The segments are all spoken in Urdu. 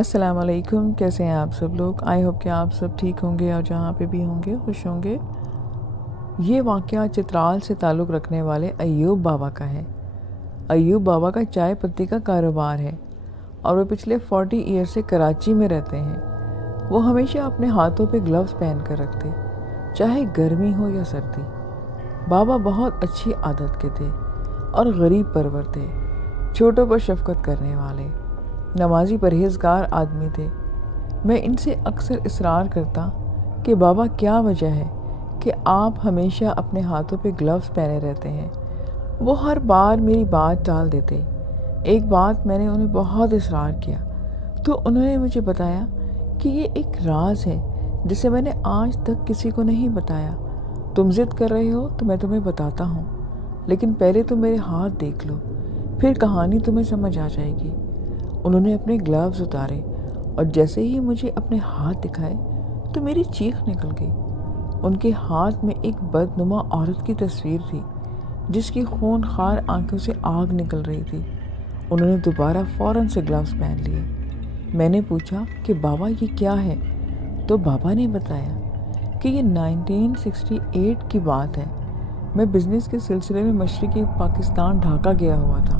السلام علیکم، کیسے ہیں آپ سب لوگ؟ آئی ہوپ کہ آپ سب ٹھیک ہوں گے اور جہاں پہ بھی ہوں گے خوش ہوں گے۔ یہ واقعہ چترال سے تعلق رکھنے والے ایوب بابا کا ہے۔ ایوب بابا کا چائے پتی کا کاروبار ہے اور وہ پچھلے 40 ایئر سے کراچی میں رہتے ہیں۔ وہ ہمیشہ اپنے ہاتھوں پہ گلوز پہن کر رکھتے، چاہے گرمی ہو یا سردی۔ بابا بہت اچھی عادت کے تھے اور غریب پرور تھے، چھوٹوں پر شفقت کرنے والے، نمازی پرہیزگار آدمی تھے۔ میں ان سے اکثر اصرار کرتا کہ بابا کیا وجہ ہے کہ آپ ہمیشہ اپنے ہاتھوں پہ گلوز پہنے رہتے ہیں؟ وہ ہر بار میری بات ٹال دیتے۔ ایک بات میں نے انہیں بہت اصرار کیا تو انہوں نے مجھے بتایا کہ یہ ایک راز ہے جسے میں نے آج تک کسی کو نہیں بتایا۔ تم ضد کر رہے ہو تو میں تمہیں بتاتا ہوں، لیکن پہلے تم میرے ہاتھ دیکھ لو، پھر کہانی تمہیں سمجھ آ جائے گی۔ انہوں نے اپنے گلوز اتارے اور جیسے ہی مجھے اپنے ہاتھ دکھائے تو میری چیخ نکل گئی۔ ان کے ہاتھ میں ایک بدنما عورت کی تصویر تھی جس کی خون خوار آنکھوں سے آگ نکل رہی تھی۔ انہوں نے دوبارہ فوراً سے گلوز پہن لیے۔ میں نے پوچھا کہ بابا یہ کیا ہے؟ تو بابا نے بتایا کہ یہ 1968 کی بات ہے۔ میں بزنس کے سلسلے میں مشرقی پاکستان ڈھاکہ گیا ہوا تھا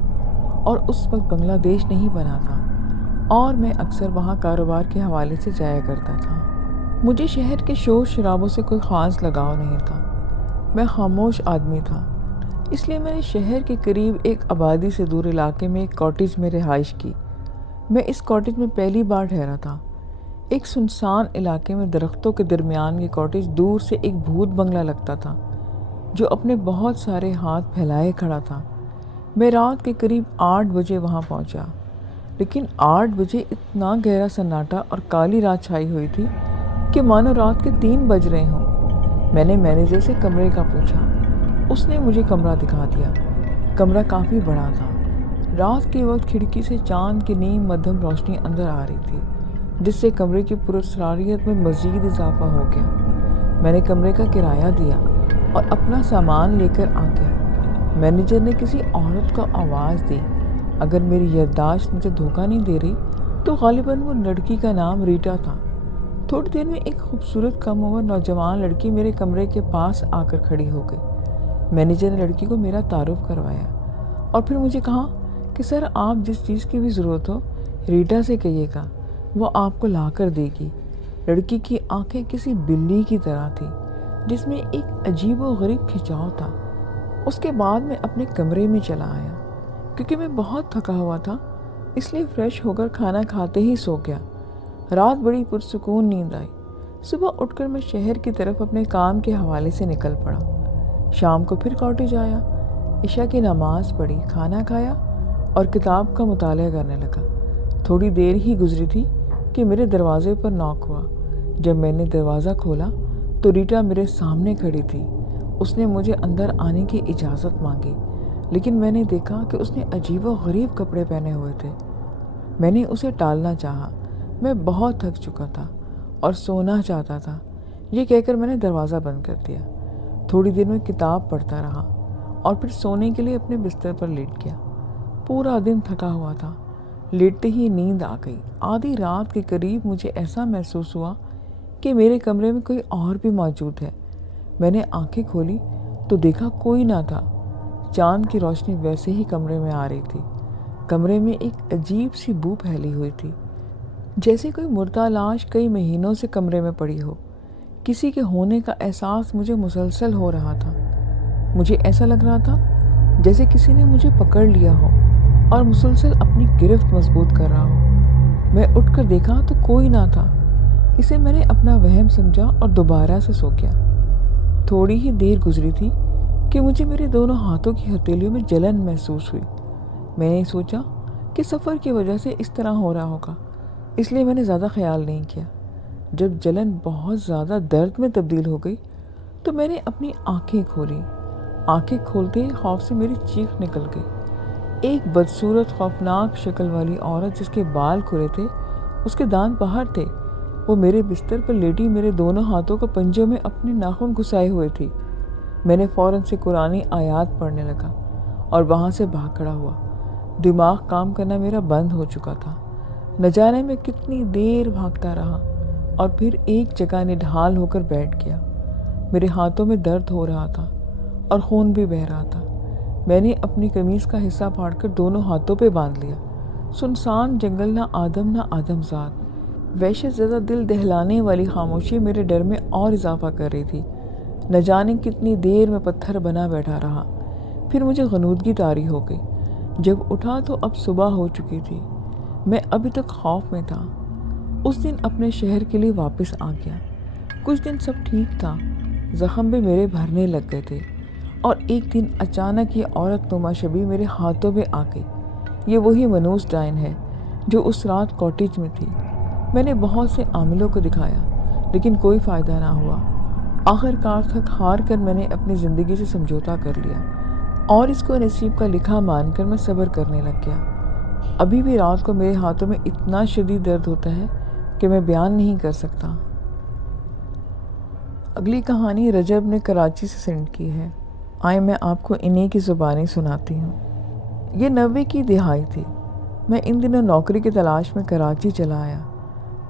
اور اس وقت بنگلہ دیش نہیں بنا تھا، اور میں اکثر وہاں کاروبار کے حوالے سے جایا کرتا تھا۔ مجھے شہر کے شور شرابوں سے کوئی خاص لگاؤ نہیں تھا۔ میں خاموش آدمی تھا، اس لیے میں نے شہر کے قریب ایک آبادی سے دور علاقے میں ایک کاٹیج میں رہائش کی۔ میں اس کاٹیج میں پہلی بار ٹھہرا تھا۔ ایک سنسان علاقے میں درختوں کے درمیان یہ کاٹیج دور سے ایک بھوت بنگلہ لگتا تھا جو اپنے بہت سارے ہاتھ پھیلائے کھڑا تھا۔ میں رات کے قریب 8 بجے وہاں پہنچا، لیکن 8 بجے اتنا گہرا سناٹا اور کالی رات چھائی ہوئی تھی کہ مانو رات کے 3 بج رہے ہوں۔ میں نے مینیجر سے کمرے کا پوچھا، اس نے مجھے کمرہ دکھا دیا۔ کمرہ کافی بڑا تھا۔ رات کے وقت کھڑکی سے چاند کی نیم مدھم روشنی اندر آ رہی تھی، جس سے کمرے کی پراسراریت میں مزید اضافہ ہو گیا۔ میں نے کمرے کا کرایہ دیا اور اپنا سامان لے کر آ گیا۔ مینیجر نے کسی عورت کو آواز دی۔ اگر میری یادداشت مجھے دھوکہ نہیں دے رہی تو غالباً وہ لڑکی کا نام ریٹا تھا۔ تھوڑی دیر میں ایک خوبصورت کم عمر نوجوان لڑکی میرے کمرے کے پاس آ کر کھڑی ہو گئی۔ مینیجر نے لڑکی کو میرا تعارف کروایا اور پھر مجھے کہا کہ سر، آپ جس چیز کی بھی ضرورت ہو ریٹا سے کہیے گا، وہ آپ کو لا کر دے گی۔ لڑکی کی آنکھیں کسی بلی کی طرح تھی جس میں ایک عجیب و غریب کھنچاؤ تھا۔ اس کے بعد میں اپنے کمرے میں چلا آیا۔ کیونکہ میں بہت تھکا ہوا تھا اس لیے فریش ہو کر کھانا کھاتے ہی سو گیا۔ رات بڑی پرسکون نیند آئی۔ صبح اٹھ کر میں شہر کی طرف اپنے کام کے حوالے سے نکل پڑا۔ شام کو پھر کاٹیج آیا، عشاء کی نماز پڑھی، کھانا کھایا اور کتاب کا مطالعہ کرنے لگا۔ تھوڑی دیر ہی گزری تھی کہ میرے دروازے پر ناک ہوا۔ جب میں نے دروازہ کھولا تو ریٹا میرے سامنے کھڑی تھی۔ اس نے مجھے اندر آنے کی اجازت مانگی، لیکن میں نے دیکھا کہ اس نے عجیب و غریب کپڑے پہنے ہوئے تھے۔ میں نے اسے ٹالنا چاہا۔ میں بہت تھک چکا تھا اور سونا چاہتا تھا۔ یہ کہہ کر میں نے دروازہ بند کر دیا۔ تھوڑی دیر میں کتاب پڑھتا رہا اور پھر سونے کے لیے اپنے بستر پر لیٹ گیا۔ پورا دن تھکا ہوا تھا۔ لیٹتے ہی نیند آ گئی۔ آدھی رات کے قریب مجھے ایسا محسوس ہوا کہ میرے کمرے میں کوئی اور بھی موجود ہے۔ میں نے آنکھیں کھولی تو دیکھا کوئی نہ تھا۔ چاند کی روشنی ویسے ہی کمرے میں آ رہی تھی۔ کمرے میں ایک عجیب سی بو پھیلی ہوئی تھی، جیسے کوئی مردہ لاش کئی مہینوں سے کمرے میں پڑی ہو۔ کسی کے ہونے کا احساس مجھے مسلسل ہو رہا تھا۔ مجھے ایسا لگ رہا تھا جیسے کسی نے مجھے پکڑ لیا ہو اور مسلسل اپنی گرفت مضبوط کر رہا ہو۔ میں اٹھ کر دیکھا تو کوئی نہ تھا۔ اسے میں نے اپنا وہم سمجھا اور دوبارہ سے سو گیا۔ تھوڑی ہی دیر گزری تھی کہ مجھے میرے دونوں ہاتھوں کی ہتھیلیوں میں جلن محسوس ہوئی۔ میں نے سوچا کہ سفر کی وجہ سے اس طرح ہو رہا ہوگا، اس لیے میں نے زیادہ خیال نہیں کیا۔ جب جلن بہت زیادہ درد میں تبدیل ہو گئی تو میں نے اپنی آنکھیں کھولی۔ آنکھیں کھولتے ہی خوف سے میری چیخ نکل گئی۔ ایک بدصورت خوفناک شکل والی عورت جس کے بال کھلے تھے، اس کے دانت باہر تھے، وہ میرے بستر پر لیٹی میرے دونوں ہاتھوں کو پنجوں میں اپنے ناخن گھسائے ہوئے تھی۔ میں نے فوراً سے قرآنی آیات پڑھنے لگا اور وہاں سے بھاگ کھڑا ہوا۔ دماغ کام کرنا میرا بند ہو چکا تھا۔ نہ جانے میں کتنی دیر بھاگتا رہا اور پھر ایک جگہ نڈھال ہو کر بیٹھ گیا۔ میرے ہاتھوں میں درد ہو رہا تھا اور خون بھی بہہ رہا تھا۔ میں نے اپنی قمیض کا حصہ پھاڑ کر دونوں ہاتھوں پہ باندھ لیا۔ سنسان جنگل، نہ آدم ذات۔ وحشت زدہ دل دہلانے والی خاموشی میرے ڈر میں اور اضافہ کر رہی تھی۔ نہ جانے کتنی دیر میں پتھر بنا بیٹھا رہا، پھر مجھے غنودگی طاری ہو گئی۔ جب اٹھا تو اب صبح ہو چکی تھی۔ میں ابھی تک خوف میں تھا۔ اس دن اپنے شہر کے لیے واپس آ گیا۔ کچھ دن سب ٹھیک تھا، زخم بھی میرے بھرنے لگ گئے تھے، اور ایک دن اچانک یہ عورت نما شبیہ میرے ہاتھوں پہ آ گئی۔ یہ وہی منوس ڈائن ہے جو اس رات کاٹیج میں تھی۔ میں نے بہت سے عاملوں کو دکھایا لیکن کوئی فائدہ نہ ہوا۔ آخر کار تھک ہار کر میں نے اپنی زندگی سے سمجھوتا کر لیا اور اس کو نصیب کا لکھا مان کر میں صبر کرنے لگ گیا۔ ابھی بھی رات کو میرے ہاتھوں میں اتنا شدید درد ہوتا ہے کہ میں بیان نہیں کر سکتا۔ اگلی کہانی رجب نے کراچی سے سینڈ کی ہے۔ آئے میں آپ کو انہی کی زبانی سناتی ہوں۔ یہ 90 کی دہائی تھی۔ میں ان دنوں نوکری کی تلاش میں کراچی چلا آیا۔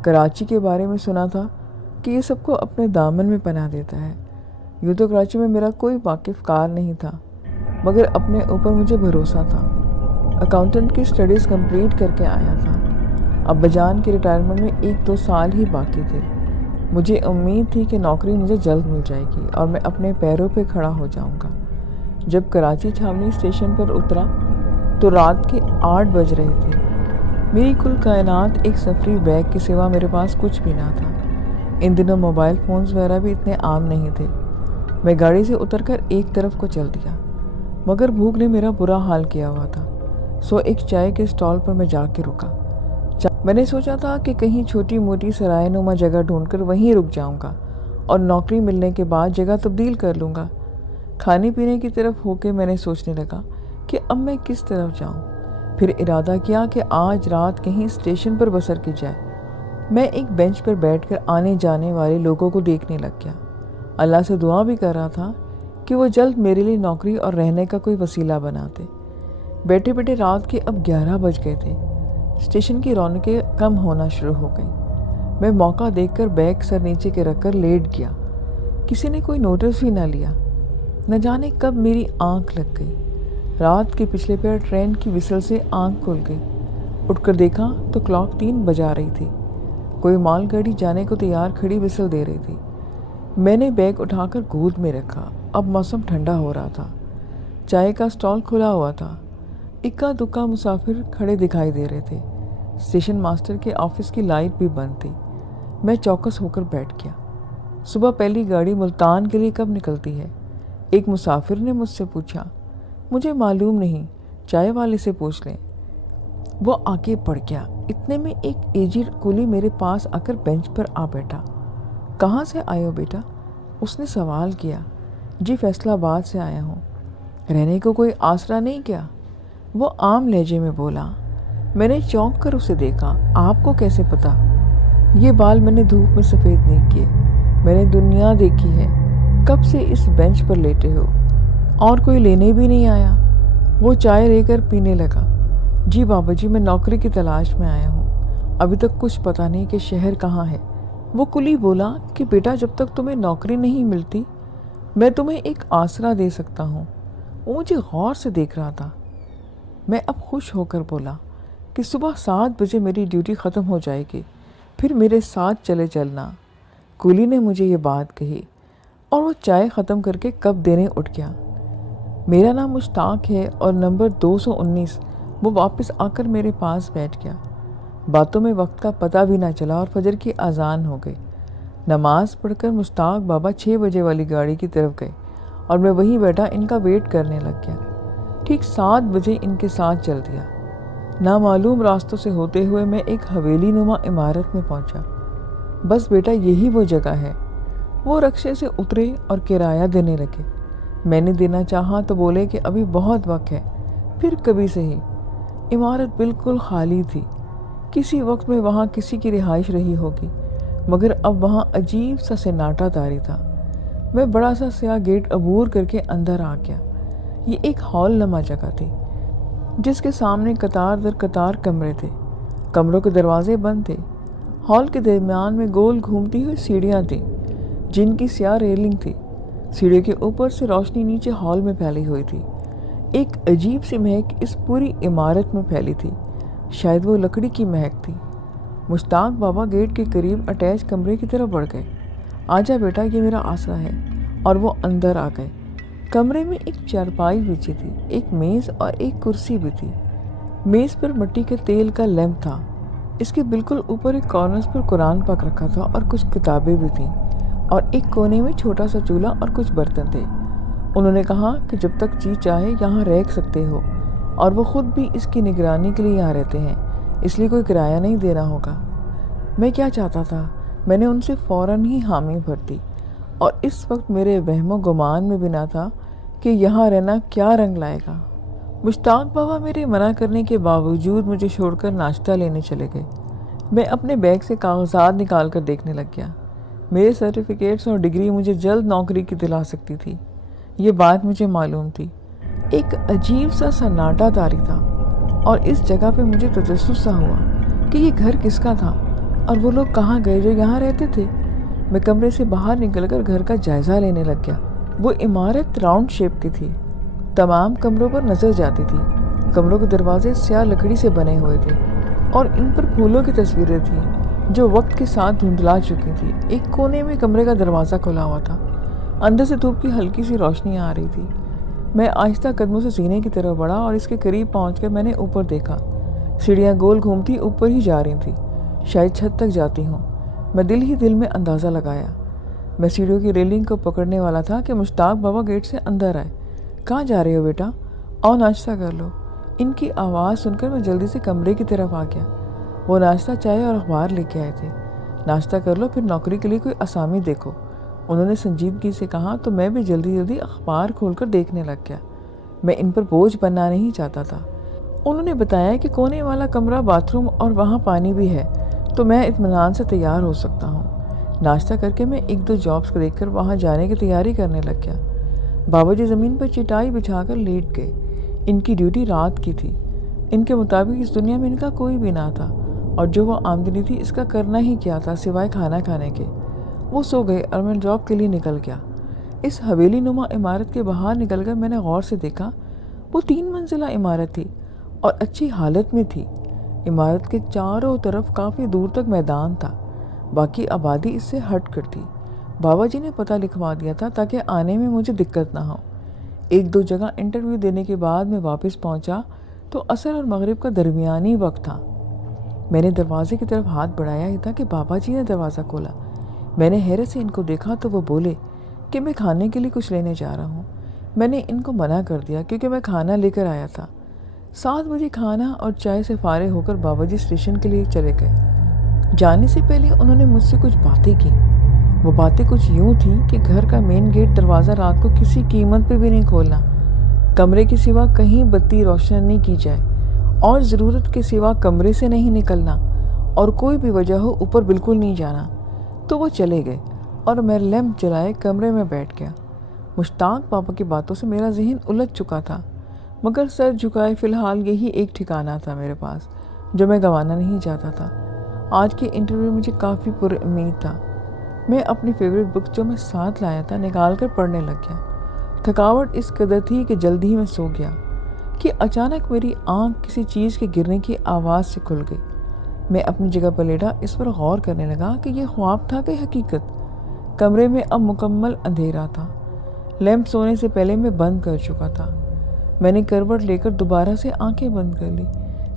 کراچی کے بارے میں سنا تھا کہ یہ سب کو اپنے دامن میں پناہ دیتا ہے۔ یوں تو کراچی میں میرا کوئی واقف کار نہیں تھا، مگر اپنے اوپر مجھے بھروسہ تھا۔ اکاؤنٹنٹ کی سٹڈیز کمپلیٹ کر کے آیا تھا۔ ابا جان کی ریٹائرمنٹ میں 1-2 سال ہی باقی تھے۔ مجھے امید تھی کہ نوکری مجھے جلد مل جائے گی اور میں اپنے پیروں پہ کھڑا ہو جاؤں گا۔ جب کراچی چھاونی اسٹیشن پر اترا تو رات کے 8 بج رہے تھے۔ میری کل کائنات ایک سفری بیگ کے سوا میرے پاس کچھ بھی نہ تھا۔ ان دنوں موبائل فونز وغیرہ بھی اتنے عام نہیں تھے۔ میں گاڑی سے اتر کر ایک طرف کو چل دیا، مگر بھوک نے میرا برا حال کیا ہوا تھا، سو ایک چائے کے اسٹال پر میں جا کے رکا۔ میں نے سوچا تھا کہ کہیں چھوٹی موٹی سرائے نما جگہ ڈھونڈ کر وہیں رک جاؤں گا اور نوکری ملنے کے بعد جگہ تبدیل کر لوں گا۔ کھانے پینے کی طرف ہو کے میں نے سوچنے لگا کہ اب میں کس طرف جاؤں۔ پھر ارادہ کیا کہ آج رات کہیں اسٹیشن پر بسر کی جائے۔ میں ایک بینچ پر بیٹھ کر آنے جانے والے لوگوں کو دیکھنے لگ گیا۔ اللہ سے دعا بھی کر رہا تھا کہ وہ جلد میرے لیے نوکری اور رہنے کا کوئی وسیلہ بناتے۔ بیٹھے بیٹھے رات کے اب 11 بج گئے تھے۔ اسٹیشن کی رونقیں کم ہونا شروع ہو گئیں۔ میں موقع دیکھ کر بیگ سر نیچے کے رکھ کر لیٹ گیا۔ کسی نے کوئی نوٹس بھی نہ لیا۔ نہ جانے کب میری آنکھ لگ گئی۔ رات کے پچھلے پیر ٹرین کی وسل سے آنکھ کھل گئی۔ اٹھ کر دیکھا تو کلاک 3 بجا رہی تھی۔ کوئی مال گاڑی جانے کو تیار کھڑی وسل دے رہی تھی۔ میں نے بیگ اٹھا کر گود میں رکھا۔ اب موسم ٹھنڈا ہو رہا تھا۔ چائے کا اسٹال کھلا ہوا تھا۔ اکا دکا مسافر کھڑے دکھائی دے رہے تھے۔ اسٹیشن ماسٹر کے آفس کی لائٹ بھی بند تھی۔ میں چوکس ہو کر بیٹھ گیا۔ صبح پہلی گاڑی ملتان کے لیے کب نکلتی ہے؟ ایک مسافر نے مجھ سے پوچھا۔ مجھے معلوم نہیں، چائے والے سے پوچھ لیں۔ وہ آگے بڑھ گیا۔ اتنے میں ایک ایجڈ کولی میرے پاس آ کر بینچ پر آ بیٹھا۔ کہاں سے آئے ہو بیٹا؟ اس نے سوال کیا۔ جی فیصل آباد سے آیا ہوں۔ رہنے کو کوئی آسرا نہیں کیا؟ وہ عام لہجے میں بولا۔ میں نے چونک کر اسے دیکھا۔ آپ کو کیسے پتا؟ یہ بال میں نے دھوپ میں سفید نہیں کیے۔ میں نے دنیا دیکھی ہے۔ کب سے اس بینچ پر لیٹے ہو؟ اور کوئی لینے بھی نہیں آیا؟ وہ چائے لے کر پینے لگا۔ جی بابا جی، میں نوکری کی تلاش میں آیا ہوں۔ ابھی تک کچھ پتہ نہیں کہ شہر کہاں ہے۔ وہ کلی بولا کہ بیٹا جب تک تمہیں نوکری نہیں ملتی میں تمہیں ایک آسرا دے سکتا ہوں۔ وہ مجھے غور سے دیکھ رہا تھا۔ میں اب خوش ہو کر بولا کہ صبح 7 بجے میری ڈیوٹی ختم ہو جائے گی، پھر میرے ساتھ چلے چلنا۔ کولی نے مجھے یہ بات کہی اور وہ چائے ختم کر کے کپ دینے اٹھ گیا۔ میرا نام مشتاق ہے اور نمبر 219۔ وہ واپس آ کر میرے پاس بیٹھ گیا۔ باتوں میں وقت کا پتہ بھی نہ چلا اور فجر کی اذان ہو گئی۔ نماز پڑھ کر مشتاق بابا 6 بجے والی گاڑی کی طرف گئے اور میں وہیں بیٹھا ان کا ویٹ کرنے لگ گیا۔ ٹھیک 7 بجے ان کے ساتھ چل دیا۔ نامعلوم راستوں سے ہوتے ہوئے میں ایک حویلی نما عمارت میں پہنچا۔ بس بیٹا یہی وہ جگہ ہے۔ وہ رکشے سے اترے اور کرایہ دینے لگے۔ میں نے دینا چاہا تو بولے کہ ابھی بہت وقت ہے، پھر کبھی صحیح۔ عمارت بالکل خالی تھی۔ کسی وقت میں وہاں کسی کی رہائش رہی ہوگی، مگر اب وہاں عجیب سا سناٹا طاری تھا۔ میں بڑا سا سیاہ گیٹ عبور کر کے اندر آ گیا۔ یہ ایک ہال نما جگہ تھی جس کے سامنے قطار در قطار کمرے تھے۔ کمروں کے دروازے بند تھے۔ ہال کے درمیان میں گول گھومتی ہوئی سیڑھیاں تھیں جن کی سیاہ ریلنگ تھی۔ سیڑھیوں کے اوپر سے روشنی نیچے ہال میں پھیلی ہوئی تھی۔ ایک عجیب سی مہک اس پوری عمارت میں پھیلی تھی، شاید وہ لکڑی کی مہک تھی۔ مشتاق بابا گیٹ کے قریب اٹیچ کمرے کی طرف بڑھ گئے۔ آجا بیٹا، یہ میرا آسرا ہے، اور وہ اندر آ گئے۔ کمرے میں ایک چارپائی بچھی تھی، ایک میز اور ایک کرسی بھی تھی۔ میز پر مٹی کے تیل کا لیمپ تھا۔ اس کے بالکل اوپر ایک کارنرز پر قرآن پاک رکھا تھا اور کچھ کتابیں بھی تھیں، اور ایک کونے میں چھوٹا سا چولہا اور کچھ برتن تھے۔ انہوں نے کہا کہ جب تک جی چاہے یہاں رہ سکتے ہو، اور وہ خود بھی اس کی نگرانی کے لیے یہاں رہتے ہیں، اس لیے کوئی کرایہ نہیں دینا ہوگا۔ میں کیا چاہتا تھا؟ میں نے ان سے فوراً ہی حامی بھر دی، اور اس وقت میرے وہم و گمان میں بھی نہ تھا کہ یہاں رہنا کیا رنگ لائے گا۔ مشتاق بابا میرے منع کرنے کے باوجود مجھے چھوڑ کر ناشتہ لینے چلے گئے۔ میں اپنے بیگ سے کاغذات نکال کر دیکھنے لگ گیا۔ میرے سرٹیفکیٹس اور ڈگری مجھے جلد نوکری کی دلا سکتی تھی، یہ بات مجھے معلوم تھی۔ ایک عجیب سا سناٹا طاری تھا، اور اس جگہ پہ مجھے تجسس سا ہوا کہ یہ گھر کس کا تھا اور وہ لوگ کہاں گئے جو یہاں رہتے تھے۔ میں کمرے سے باہر نکل کر گھر کا جائزہ لینے لگ گیا۔ وہ عمارت راؤنڈ شیپ کی تھی، تمام کمروں پر نظر جاتی تھی۔ کمروں کے دروازے سیاہ لکڑی سے بنے ہوئے تھے، اور ان پر پھولوں کی تصویریں تھیں جو وقت کے ساتھ دھندلا چکی تھی۔ ایک کونے میں کمرے کا دروازہ کھلا ہوا تھا، اندر سے دھوپ کی ہلکی سی روشنی آ رہی تھی۔ میں آہستہ قدموں سے سینے کی طرف بڑھا اور اس کے قریب پہنچ کر میں نے اوپر دیکھا۔ سیڑھیاں گول گھومتی اوپر ہی جا رہی تھیں، شاید چھت تک جاتی ہوں۔ میں دل ہی دل میں اندازہ لگایا۔ میں سیڑھیوں کی ریلنگ کو پکڑنے والا تھا کہ مشتاق بابا گیٹ سے اندر آئے۔ کہاں جا رہے ہو بیٹا؟ آؤ ناشتہ کر لو۔ ان کی آواز سن کر میں جلدی سے کمرے کی طرف آ گیا۔ وہ ناشتہ، چائے اور اخبار لے کے آئے تھے۔ ناشتہ کر لو، پھر نوکری کے لیے کوئی اسامی دیکھو، انہوں نے سنجیدگی سے کہا۔ تو میں بھی جلدی اخبار کھول کر دیکھنے لگ گیا۔ میں ان پر بوجھ بننا نہیں چاہتا تھا۔ انہوں نے بتایا کہ کونے والا کمرہ باتھ روم اور وہاں پانی بھی ہے، تو میں اطمینان سے تیار ہو سکتا ہوں۔ ناشتہ کر کے میں ایک دو جابس کو دیکھ کر وہاں جانے کی تیاری کرنے لگ گیا۔ بابا جی زمین پر چٹائی بچھا کر لیٹ گئے۔ ان کی ڈیوٹی رات کی تھی۔ ان کے مطابق اس دنیا میں ان کا کوئی بھی نہ تھا، اور جو وہ آمدنی تھی اس کا کرنا ہی کیا تھا سوائے کھانا کھانے کے۔ وہ سو گئے اور میں جاب کے لیے نکل گیا۔ اس حویلی نما عمارت کے باہر نکل کر میں نے غور سے دیکھا۔ وہ 3 منزلہ عمارت تھی اور اچھی حالت میں تھی۔ عمارت کے چاروں طرف کافی دور تک میدان تھا، باقی آبادی اس سے ہٹ کر تھی۔ بابا جی نے پتہ لکھوا دیا تھا تاکہ آنے میں مجھے دقت نہ ہو۔ ایک دو جگہ انٹرویو دینے کے بعد میں واپس پہنچا تو عصر اور مغرب کا درمیانی وقت تھا۔ میں نے دروازے کی طرف ہاتھ بڑھایا ہی تھا کہ بابا جی نے دروازہ کھولا۔ میں نے حیرت سے ان کو دیکھا تو وہ بولے کہ میں کھانے کے لیے کچھ لینے جا رہا ہوں۔ میں نے ان کو منع کر دیا کیونکہ میں کھانا لے کر آیا تھا۔ 7 بجے کھانا اور چائے سے فارغ ہو کر بابا جی اسٹیشن کے لیے چلے گئے۔ جانے سے پہلے انہوں نے مجھ سے کچھ باتیں کی۔ وہ باتیں کچھ یوں تھیں کہ گھر کا مین گیٹ دروازہ رات کو کسی قیمت پہ بھی نہیں کھولنا، کمرے کے سوا کہیں بتی روشن نہیں کی جائے، اور ضرورت کے سوا کمرے سے نہیں نکلنا، اور کوئی بھی وجہ ہو اوپر بالکل نہیں جانا۔ تو وہ چلے گئے اور میں لیمپ جلائے کمرے میں بیٹھ گیا۔ مشتاق بابا کی باتوں سے میرا ذہن الجھ چکا تھا، مگر سر جھکائے فی الحال یہی ایک ٹھکانہ تھا میرے پاس جو میں گنوانا نہیں چاہتا تھا۔ آج کے انٹرویو مجھے کافی پر امید تھا۔ میں اپنی فیوریٹ بک جو میں ساتھ لایا تھا نکال کر پڑھنے لگ گیا۔ تھکاوٹ اس قدر تھی کہ جلدی ہی میں سو گیا کہ اچانک میری آنکھ کسی چیز کے گرنے کی آواز سے کھل گئی۔ میں اپنی جگہ پر لیٹا اس پر غور کرنے لگا کہ یہ خواب تھا کہ حقیقت۔ کمرے میں اب مکمل اندھیرا تھا۔ لیمپ سونے سے پہلے میں بند کر چکا تھا۔ میں نے کروٹ لے کر دوبارہ سے آنکھیں بند کر لی۔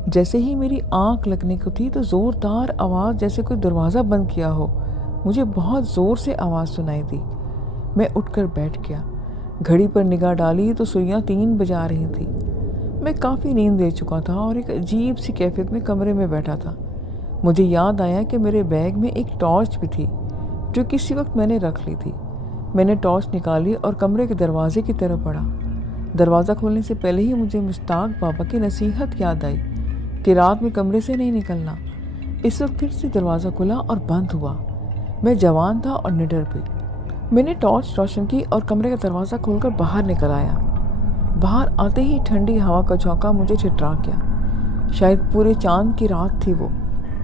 جیسے ہی میری آنکھ لگنے کو تھی تو زوردار آواز جیسے کوئی دروازہ بند کیا ہو، مجھے بہت زور سے آواز سنائی دی۔ میں اٹھ کر بیٹھ گیا۔ گھڑی پر نگاہ ڈالی تو سوئیاں 3 بجا رہی تھیں۔ میں کافی نیند لے چکا تھا اور ایک عجیب سی کیفیت میں کمرے میں بیٹھا تھا۔ مجھے یاد آیا کہ میرے بیگ میں ایک ٹارچ بھی تھی جو کسی وقت میں نے رکھ لی تھی۔ میں نے ٹارچ نکالی اور کمرے کے دروازے کی طرف بڑھا۔ دروازہ کھولنے سے پہلے ہی مجھے مشتاق بابا کی نصیحت یاد آئی کہ رات میں کمرے سے نہیں نکلنا۔ اس وقت پھر سے دروازہ کھلا اور بند ہوا۔ میں جوان تھا اور نڈر بھی۔ میں نے ٹارچ روشن کی اور کمرے کا دروازہ کھول کر باہر نکل آیا۔ باہر آتے ہی ٹھنڈی ہوا کا جھونکا مجھے ٹھٹھرا گیا۔ شاید پورے چاند کی رات تھی وہ۔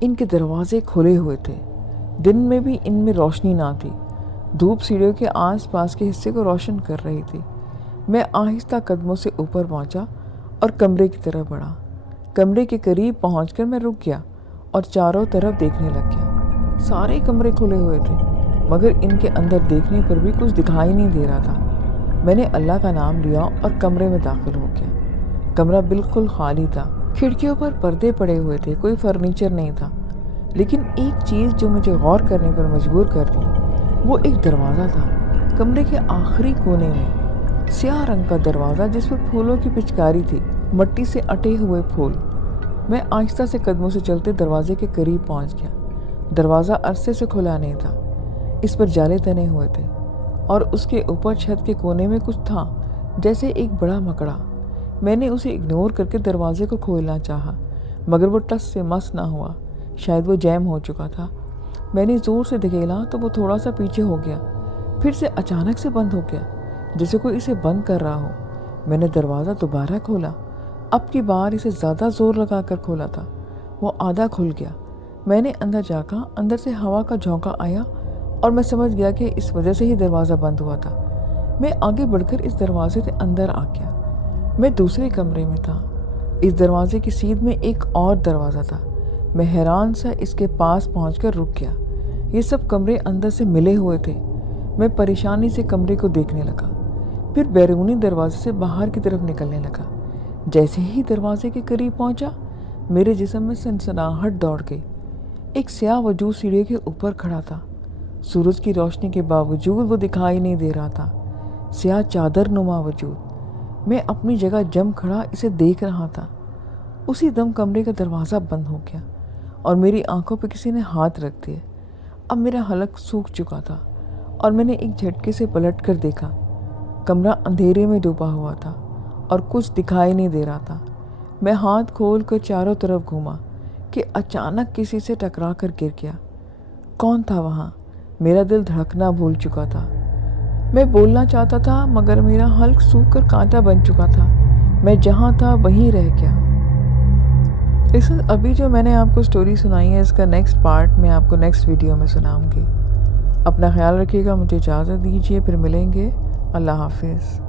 ان کے دروازے کھلے ہوئے تھے، دن میں بھی ان میں روشنی نہ تھی، دھوپ سیڑھیوں کے آس پاس کے حصے کو روشن کر رہی تھی۔ میں آہستہ قدموں سے اوپر پہنچا اور کمرے کی طرف بڑھا۔ کمرے کے قریب پہنچ کر میں رک گیا اور چاروں طرف دیکھنے لگ گیا۔ سارے کمرے کھلے ہوئے تھے، مگر ان کے اندر دیکھنے پر بھی کچھ دکھائی نہیں دے رہا تھا۔ میں نے اللہ کا نام لیا اور کمرے میں داخل ہو گیا۔ کمرہ بالکل خالی تھا، کھڑکیوں پر پردے پڑے ہوئے تھے، کوئی فرنیچر نہیں تھا۔ لیکن ایک چیز جو مجھے غور کرنے پر مجبور کر دی وہ ایک دروازہ تھا، کمرے کے آخری کونے میں، سیاہ رنگ کا دروازہ جس پر پھولوں کی پچکاری تھی، مٹی سے اٹے ہوئے پھول۔ میں آہستہ سے قدموں سے چلتے دروازے کے قریب پہنچ گیا۔ دروازہ عرصے سے کھلا نہیں تھا، اس پر جالے تنے ہوئے تھے اور اس کے اوپر چھت کے کونے میں کچھ تھا جیسے ایک بڑا مکڑا۔ میں نے اسے اگنور کر کے دروازے کو کھولنا چاہا، مگر وہ ٹس سے مس نہ ہوا، شاید وہ جیم ہو چکا تھا۔ میں نے زور سے دھکیلا تو وہ تھوڑا سا پیچھے ہو گیا، پھر سے اچانک سے بند ہو گیا، جیسے کوئی اسے بند کر رہا ہو۔ میں نے دروازہ دوبارہ کھولا، اب کی بار اسے زیادہ زور لگا کر کھولا تھا۔ وہ آدھا کھل گیا۔ میں نے اندر جھانکا، اندر سے ہوا کا جھونکا آیا اور میں سمجھ گیا کہ اس وجہ سے ہی دروازہ بند ہوا تھا۔ میں آگے بڑھ کر اس دروازے سے اندر آ گیا۔ میں دوسرے کمرے میں تھا۔ اس دروازے کی سیدھ میں ایک اور دروازہ تھا۔ میں حیران سا اس کے پاس پہنچ کر رک گیا۔ یہ سب کمرے اندر سے ملے ہوئے تھے۔ میں پریشانی سے کمرے کو دیکھنے لگا، پھر بیرونی دروازے سے باہر کی طرف نکلنے لگا۔ جیسے ہی دروازے کے قریب پہنچا، میرے جسم میں سنسناہٹ دوڑ گئی۔ ایک سیاہ وجود سیڑھی کے اوپر کھڑا تھا۔ سورج کی روشنی کے باوجود وہ دکھائی نہیں دے رہا تھا، سیاہ چادر نما وجود۔ میں اپنی جگہ جم کھڑا اسے دیکھ رہا تھا۔ اسی دم کمرے کا دروازہ بند ہو گیا اور میری آنکھوں پہ کسی نے ہاتھ رکھ دیا۔ اب میرا حلق سوکھ چکا تھا اور میں نے ایک جھٹکے سے پلٹ کر دیکھا۔ کمرہ اندھیرے میں ڈوبا ہوا تھا اور کچھ دکھائی نہیں دے رہا تھا۔ میں ہاتھ کھول کر چاروں طرف گھوما کہ اچانک کسی سے ٹکرا کر گر گیا۔ کون تھا وہاں؟ میرا دل دھڑکنا بھول چکا تھا۔ میں بولنا چاہتا تھا مگر میرا حلق سوکھ کر کانٹا بن چکا تھا۔ میں جہاں تھا وہیں رہ گیا۔ ابھی جو میں نے آپ کو سٹوری سنائی ہے، اس کا نیکسٹ پارٹ میں آپ کو نیکسٹ ویڈیو میں سناؤں گی۔ اپنا خیال رکھیے گا، مجھے اجازت دیجیے، پھر ملیں گے۔ اللہ حافظ۔